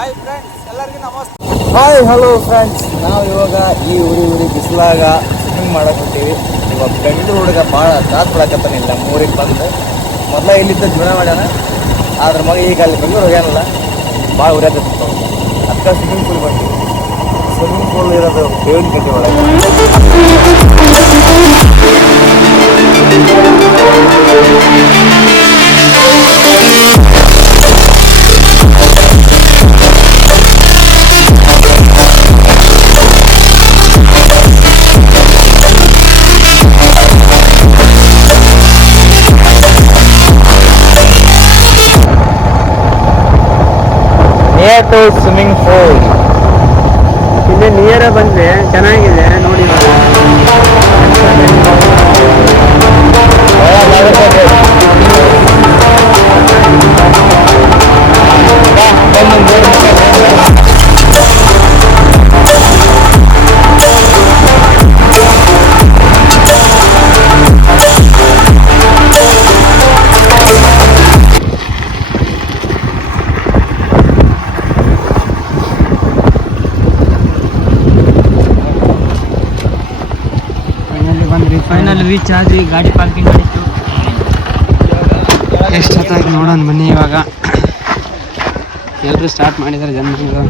Hi friends, ಎಲ್ಲರಿಗೂ ನಮಸ್ತೆ. Hi hello friends, ನಾವು ಇವಾಗ ಈ ಊರಿ ಬಿಸಿಲಾಗ ಸ್ವಿಮ್ಮಿಂಗ್ ಮಾಡಕ್ಕೆ ಹೊಂಟೀವಿ. ಇವಾಗ ಬೆಂಗಳೂರು ಹುಡುಗ ಭಾಳ ತ್ರಾಸ್ ಪಡಕತ್ತಾನಿಲ್ಲ. ಮೂರಿಗೆ ಬಂದು ಮೊದಲ ಇಲ್ಲಿದ್ದ ಜೀವನ ಮಾಡ್ಯಾನ. ಅದ್ರ ಮಗ ಈಗ ಅಲ್ಲಿ ಬೆಂಗಳೂರು ಹೋಗ್ಯಾನಲ್ಲ, ಭಾಳ ಉರಿಯಾತಿತ್ತು. ಅದಕ್ಕೆ ಸ್ವಿಮ್ಮಿಂಗ್ ಪೂಲ್ ಬಂತೀವಿ. ಸ್ವಿಮ್ಮಿಂಗ್ ಪೂಲ್ ಇರೋದು ಬೇವಿನ ಕಟ್ಟಿ ಒಳಗೆ. ಸ್ವಿಮ್ಮಿಂಗ್ ಪೂಲ್ ಇಲ್ಲಿ ನೀರ ಬಂದ್ರೆ ಚೆನ್ನಾಗಿದೆ ನೋಡಿ. ಫೈನಲ್ ರೀಚ್ ಆದ್ವಿ. ಗಾಡಿ ಪಾರ್ಕಿಂಗ್ ಮಾಡಿತ್ತು. ಎಷ್ಟು ಹೊತ್ತಾಗಿ ನೋಡೋಣ ಬನ್ನಿ. ಇವಾಗ ಎಲ್ಲರೂ ಸ್ಟಾರ್ಟ್ ಮಾಡಿದ್ದಾರೆ ಜನಗಳು.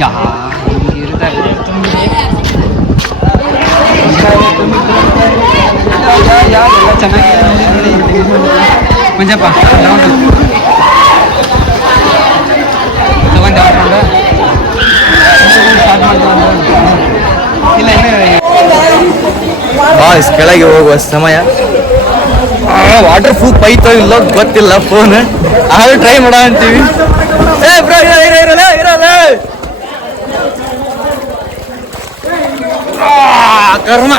ಜಾ ಇರ್ತಾರೆ ಎಲ್ಲ ಚೆನ್ನಾಗಿದೆ ಮಂಜಪ್ಪ ತಗೊಂಡು ಸ್ಟಾರ್ಟ್ ಮಾಡ್ಕೊಂಡು ಇಲ್ಲ ಬಾಯ್ಸ್ ಕೆಳಗೆ ಹೋಗುವ ಸಮಯ. ವಾಟರ್ ಪ್ರೂಫ್ ಐತೋ ಇಲ್ಲೋ ಗೊತ್ತಿಲ್ಲ. ಫೋನ್ ಆದ್ರೂ ಟ್ರೈ ಮಾಡ ಅಂತೀವಿ. ಕರ್ಮ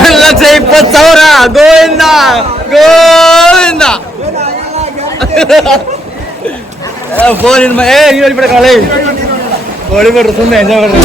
1,20,000 ಗೋವಿಂದ ಗೋವಿಂದ. ಫೋನ್ ಬಿಡ ಕಾಳಿ ಹೊಡಿಬಿಡ್ರಿ, ಸುಮ್ಮನೆ ಎಂಜಾಯ್ ಮಾಡ್ರಿ.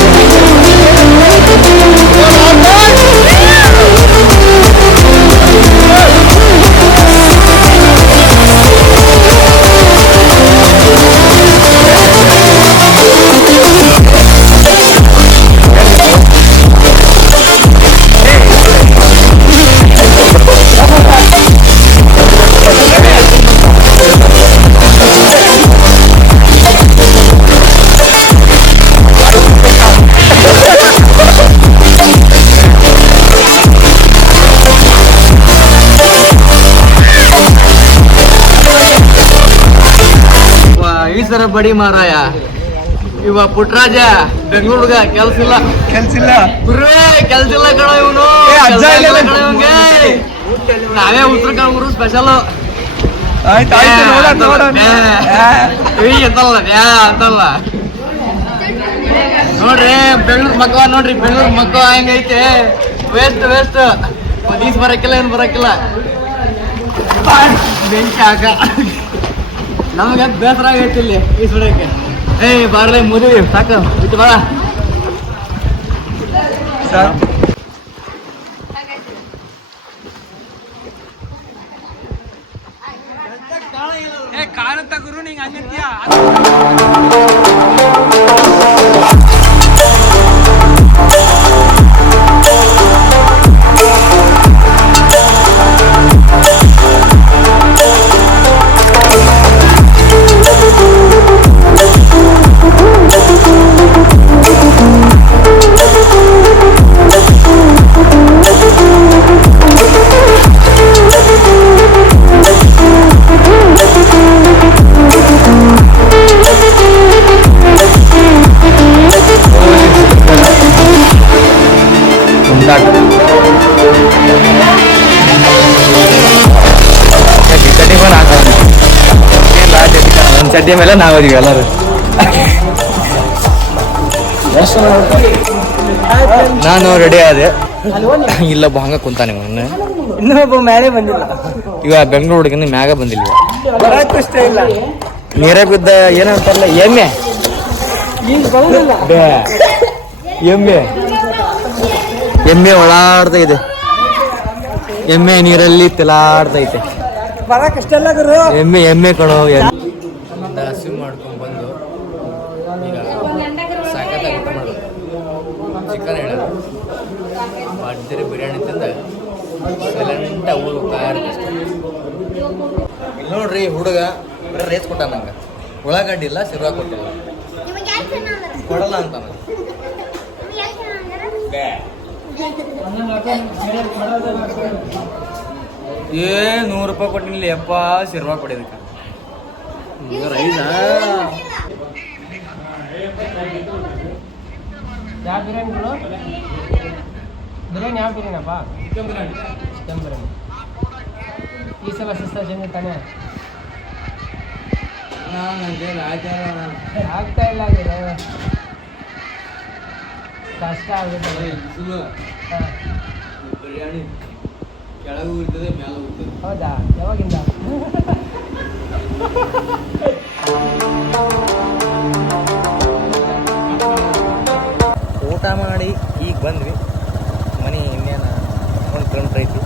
ಬಡಿ ಮಾರಾಯ ಇವ ಪುಟ್ರಾಜ ಬೆಂಗಳೂರ್ಗ ಕೆಲ್ಸಿಲ್ಲ ಕಣ ಇವನು. ನಾವೇ ಉತ್ತರ ಕನ್ನಡ ಸ್ಪೆಷಲ್ ಅಂತಲ್ಲ ನೋಡ್ರಿ. ಬೆಂಗಳೂರು ಮಕ್ಕಳ ನೋಡ್ರಿ, ಬೆಂಗಳೂರು ಮಕ್ಕಳ ಹೆಂಗೈತೆ. ವೇಸ್ಟ್ ಒಂದ್ ಈಸ್ ಬರಕ್ಕಿಲ್ಲ, ಏನು ಬರಕ್ಕಿಲ್ಲ. ಬೆಂಕಿ ಹಾಕ ನಮಗೆ ಬೇಸರ ಆಗೈತಿ ಇಲ್ಲಿ ಈ ಸುಡಕ್ಕೆ. ಬಾರ್ಲೆ ಮುದುವಿ ಸಾಕು ಬಿಟ್ಟು ಬಾಳ. ಕಾಣುತ್ತ ಗುರು ನಿಂಗೆ ಹಂಗಂತೀಯ. ಚಡ್ಡಿ ಮೇಲೆ ನಾವದೀವಿ ಎಲ್ಲರೂ. ನಾನು ರೆಡಿ ಆದೆ. ಇಲ್ಲೊಬ್ಬ ಹಂಗ ಕುಂತಾನೆ, ಇನ್ನೊಬ್ಬ ಮ್ಯಾಲೆ ಬಂದಿಲ್ಲ. ಇವ ಬೆಂಗಳೂರು ಹುಡುಗನ ಮ್ಯಾಗ ಬಂದಿಲ್ಲ. ನೀರೇ ಬಿದ್ದ ಏನಂತಾರಲ್ಲ ಎಮ್ಮೆ ಎಮ್ಮೆ ಎಮ್ಮೆ ಒಳಾಡ್ತಾ ಇದೆ. ಎಮ್ಮೆ ನೀರಲ್ಲಿ ತಿಲಾಡ್ತೈತೆ. ಎಮ್ಮೆ ಕಣೋ. ಸ್ವಿಮ್ ಮಾಡ್ಕೊಂಡು ಬಂದು ಈಗ ಸಾಕತ್ತಾಗಿ ಊಟ ಮಾಡೋದು. ಚಿಕನ್ ಹೇಳೋದು ಭರ್ಜರಿ ಬಿರಿಯಾನಿ ತಿಂದ ಸೈಲೆಂಟ್ ಊರು ಇಲ್ಲಿ ನೋಡ್ರಿ ಹುಡುಗ ಬರೀ ರೇಸ್ ಕೊಟ್ಟ ನಂಗೆ. ಉಳ್ಳಾಗಡ್ಡಿ ಇಲ್ಲ, ಸಿರ್ವಾ ಕೊಟ್ಟಿಲ್ಲ, ಕೊಡಲ್ಲ ಅಂತ ₹100 ಕೊಟ್ಟಿಲ್ಲ ಯಪ್ಪ ಸಿರ್ವಾ ಕೊಡಿದಕ್ಕೆ. ರೈಸಾ ಯಾವ ಬಿರಿಯಾನಿಗಳು? ಬಿರಿಯಾನಿ ಯಾವ ಬಿರಿಯಾನಪ್ಪ? ಚಿಕನ್ ಬಿರಿಯಾನಿ. ಈ ಸಲ ಸಿಸ್ತಾ ಜಂಗಿ ತಾನೆ ಆಗ್ತಾ ಇಲ್ಲ. ಕಷ್ಟ ಆಗುತ್ತೆ ಬಿರಿಯಾನಿ ಕೆಳಗೂ ಇರ್ತದೆ ಮೇಲೂ ಇರ್ತದೆ. ಹೌದಾ? ಯಾವಾಗಿಂದ? ಊಟ ಮಾಡಿ ಈಗ ಬಂದ್ವಿ. ಮನೆ ಇನ್ನೇನು 1 ಕಿಲೋಮೀಟ್ರ್ ಐತಿ.